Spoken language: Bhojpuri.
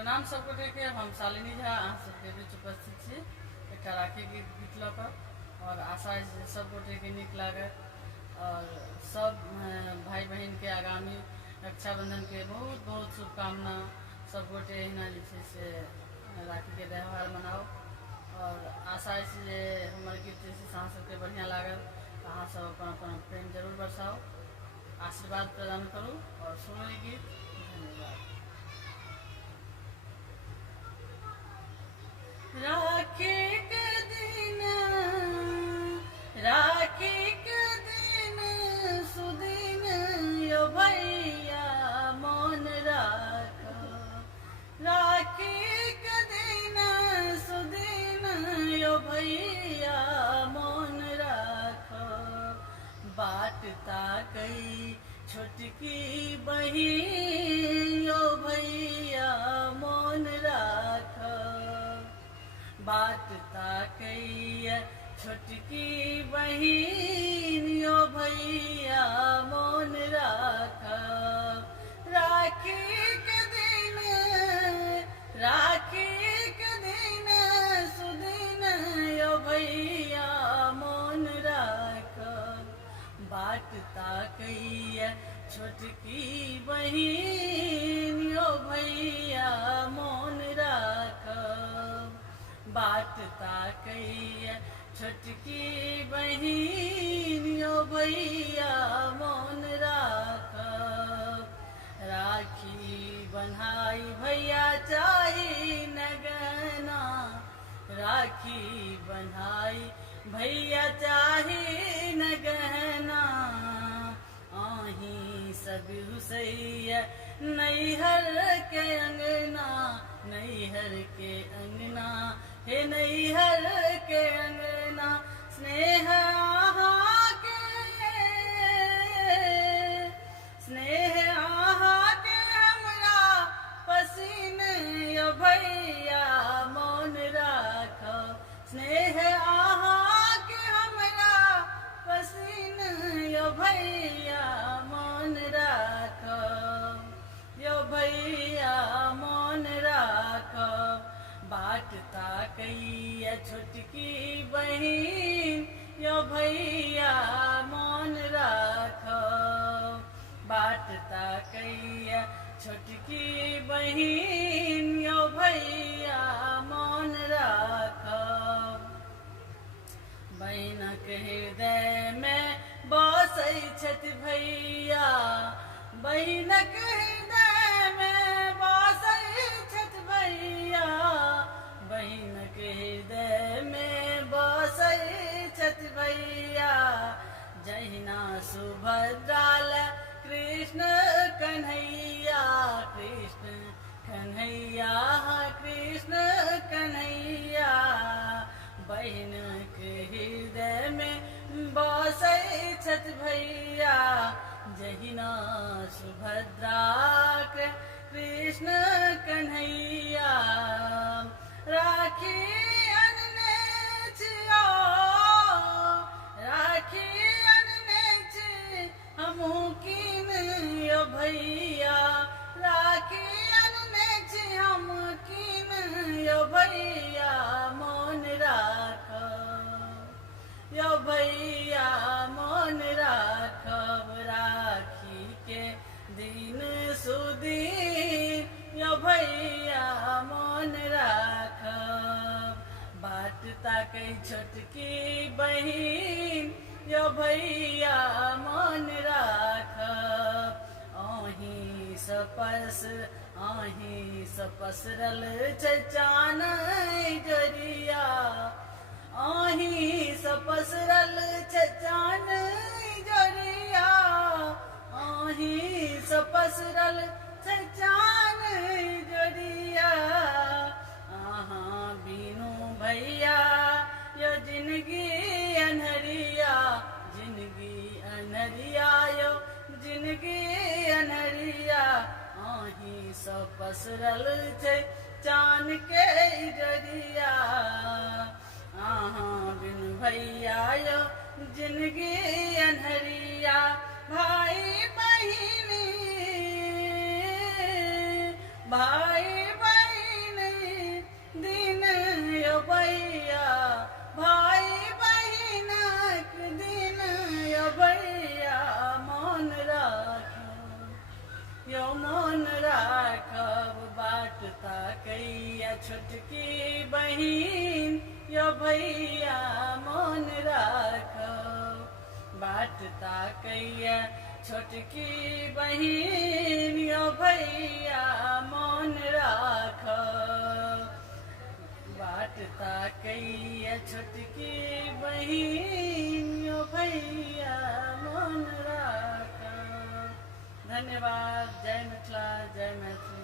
प्रणाम सबगोटे के। हम शालिनी झा अहाँ सबके बीच उपस्थित छी एक राखी गीत लऽ कऽ, और आशा है सब गोटे के नीक लागत। और सब भाई बहन के आगामी रक्षाबंधन के बहुत बहुत शुभकामना। सब गोटे अहिना जे छै से राखी के त्यौहार मनाओ, और आशा है जे हमर गीत जे छै अहाँ सबके बढ़िया लागल। अहाँ सब अपन अपन प्रेम जरूर बरसाओ, आशीर्वाद प्रदान करूँ और सुनो ई गीत। धन्यवाद। राखी के दिन, राखी के दिन सुदिन यो भैया मन राख। राखी के दिन सुदिन यो भैया मन राख। बाट ताकई छोटकी बहिन यो भैया मन राख। बाट ताकई छोटकी बहिन यो भैया मन राख। राखी के दिन, राखी के दिन सुदिन यो भैया मन राख। बाट ताकई छोटकी बहिन यो भैया मन राख। बाट ताकई छोटकी बहिन यो भैया मन राख। राखी बन्हाई भैया चाही नगना। राखी बन्हाई भैया चाही नगना। आही सब हुसैया नैहर के अंगना। नैहर के अंगना हे नैहर के अंगना। स्नेह आहा के, स्नेह आहा के हमरा पसीन यो भैया मन राख। स्नेह आहा के हमरा पसीन यो भैया मन राख। यो भैया मन राख। बाट ताकई छोटकी बहिन यो भैया मन राख। बाट ताकई छोटकी बहिन यो भैया मन राख। बहिनक हृदय में बसै छथि भैया। बहिनक हृदय में बसै छथि भैया। बहिनक हृदय में बसै छथि भैया। जहिना सुभद्राल कृष्ण कन्हैया। कृष्ण कन्हैया कृष्ण कन्हैया। बहिनक हृदय में बसै छथि भैया। जहिना सुभद्रा कृष्ण कन्हैया। राखी अनने छियो, राखी अनने छी हमहूँ कीन यो भैया। राखी अनने छी हम कीन यो भैया मन राख। यो भैया मन राखब। राखी के दिन सुदिन यो भैया मन राख। बाट ताकई छोटकी बहिन यो भैया मन राख। आही सपसरल छै चान जरिया। आही सपसरल छै चान जरिया। आही सपसरल छै चान जरिया। आहाँ बीनू भैया यो जिंदगी अनहरिया। जिंदगी अनहरिया यो जिंदगी अनहरिया। आही सपसरल छै चान के जरिया। आहाँ बिन भैया यो जिंदगी अनहरिया। भाई बहिनी, भाई बहिनी छोटकी बहिन यो भैया मन राखो बाट ताकैया छोटकी बहिन यो भैया मन राखो बाट ताकैया छोटकी बहिन यो भैया मन राखो। धन्यवाद। जय मिथिला, जय मैथिली।